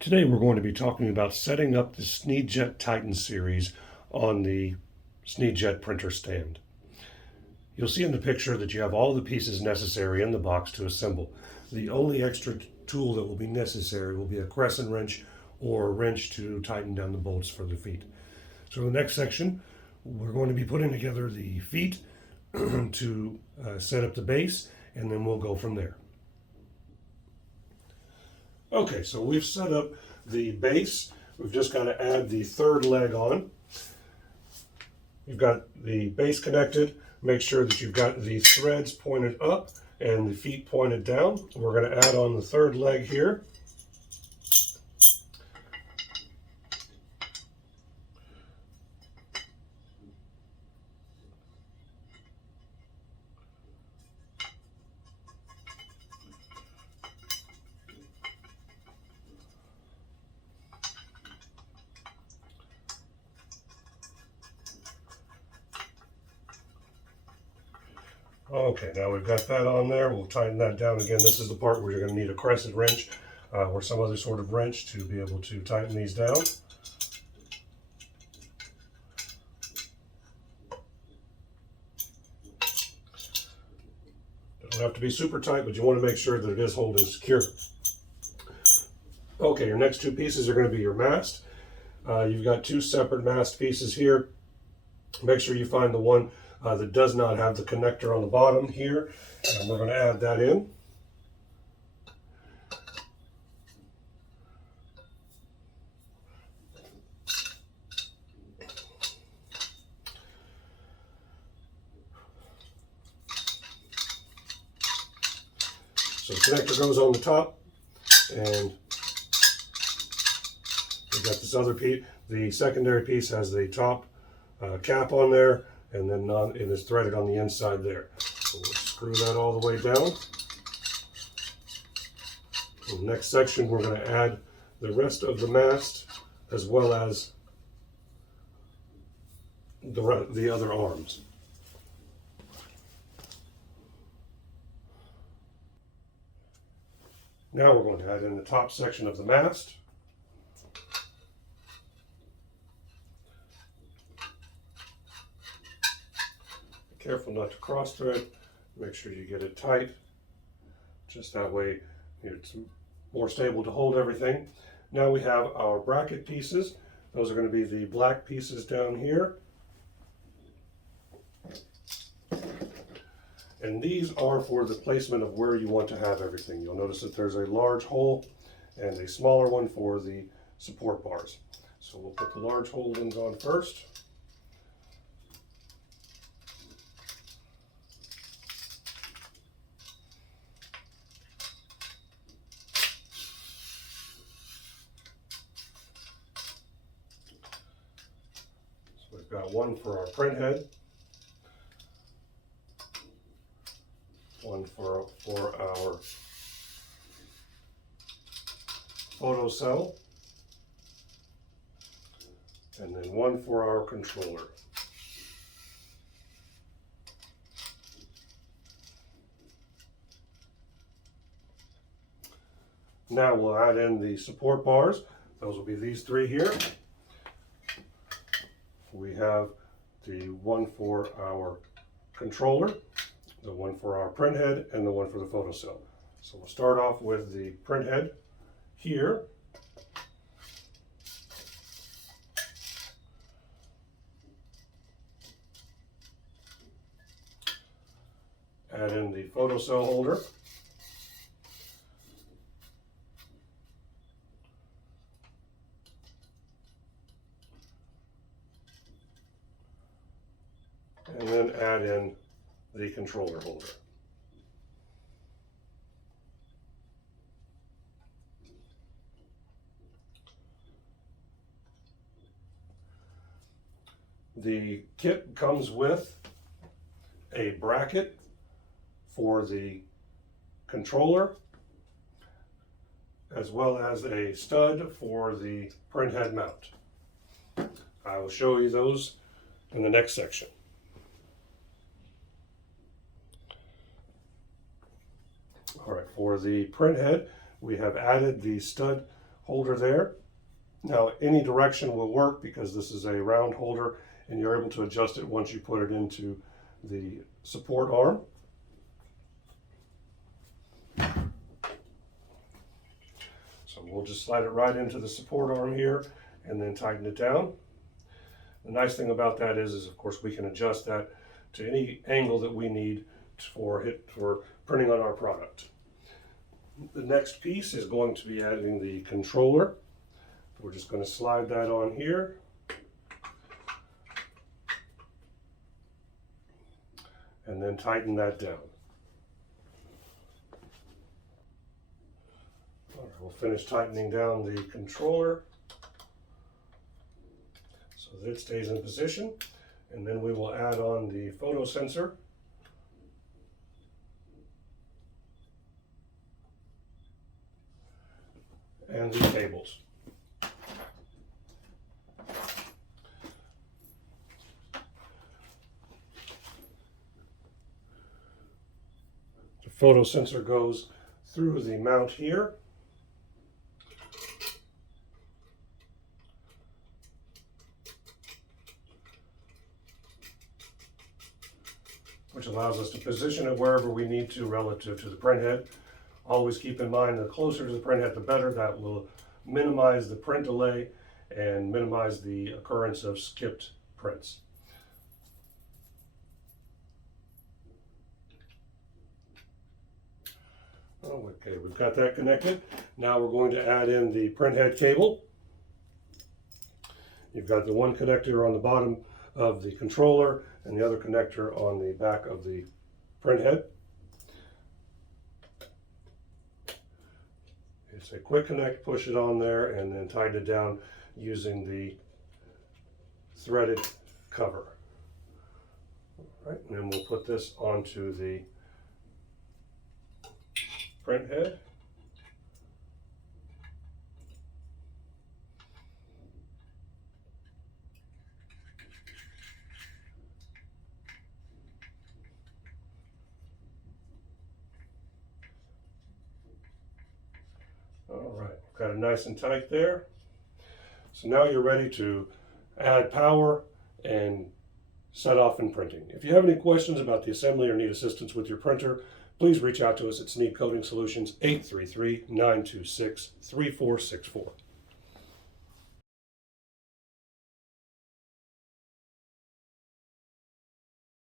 Today we're going to be talking about setting up the Sneed Titan series on the Sneed printer stand. You'll see in the picture that you have all the pieces necessary in the box to assemble. The only extra tool that will be necessary will be a crescent wrench or a wrench to tighten down the bolts for the feet. So in the next section, we're going to be putting together the feet to set up the base, and then we'll go from there. Okay, so we've set up the base. We've just got to add the third leg on. You've got the base connected. Make sure that you've got the threads pointed up and the feet pointed down. We're going to add on the third leg here. Okay, now we've got that on there. We'll tighten that down again. This is the part where you're going to need a crescent wrench or some other sort of wrench to be able to tighten these down. Doesn't have to be super tight, but you want to make sure that it is holding secure. Okay, your next two pieces are going to be your mast. You've got two separate mast pieces here. Make sure you find the one that does not have the connector on the bottom here, and we're going to add that in. So the connector goes on the top, and we've got this other piece. The secondary piece has the top cap on there, and then it is threaded on the inside there. So we'll screw that all the way down. In the next section, we're going to add the rest of the mast as well as the other arms. Now we're going to add in the top section of the mast. Careful not to cross thread. Make sure you get it tight. Just that way it's more stable to hold everything. Now we have our bracket pieces. Those are going to be the black pieces down here. And these are for the placement of where you want to have everything. You'll notice that there's a large hole and a smaller one for the support bars. So we'll put the large hole ones on first. We've got one for our printhead, one for our photo cell, and then one for our controller. Now we'll add in the support bars. Those will be these three here. We have the one for our controller, the one for our printhead, and the one for the photo cell. So we'll start off with the printhead here. Add in the photo cell holder. And then add in the controller holder. The kit comes with a bracket for the controller, as well as a stud for the printhead mount. I will show you those in the next section. All right, for the printhead, we have added the stud holder there. Now any direction will work because this is a round holder and you're able to adjust it once you put it into the support arm. So we'll just slide it right into the support arm here and then tighten it down. The nice thing about that is of course we can adjust that to any angle that we need for printing on our product. The next piece is going to be adding the controller. We're just going to slide that on here. And then tighten that down. All right, we'll finish tightening down the controller so that it stays in position. And then we will add on the photo sensor. And the cables. The photo sensor goes through the mount here. Which allows us to position it wherever we need to relative to the printhead. Always keep in mind the closer to the printhead the better. That will minimize the print delay and minimize the occurrence of skipped prints. Okay, we've got that connected. Now we're going to add in the printhead cable. You've got the one connector on the bottom of the controller and the other connector on the back of the printhead. It's a quick connect, push it on there, and then tighten it down using the threaded cover. All right, and then we'll put this onto the printhead. All right, got it nice and tight there. So now you're ready to add power and set off in printing. If you have any questions about the assembly or need assistance with your printer, please reach out to us at Sneed Coating Solutions, 833-926-3464.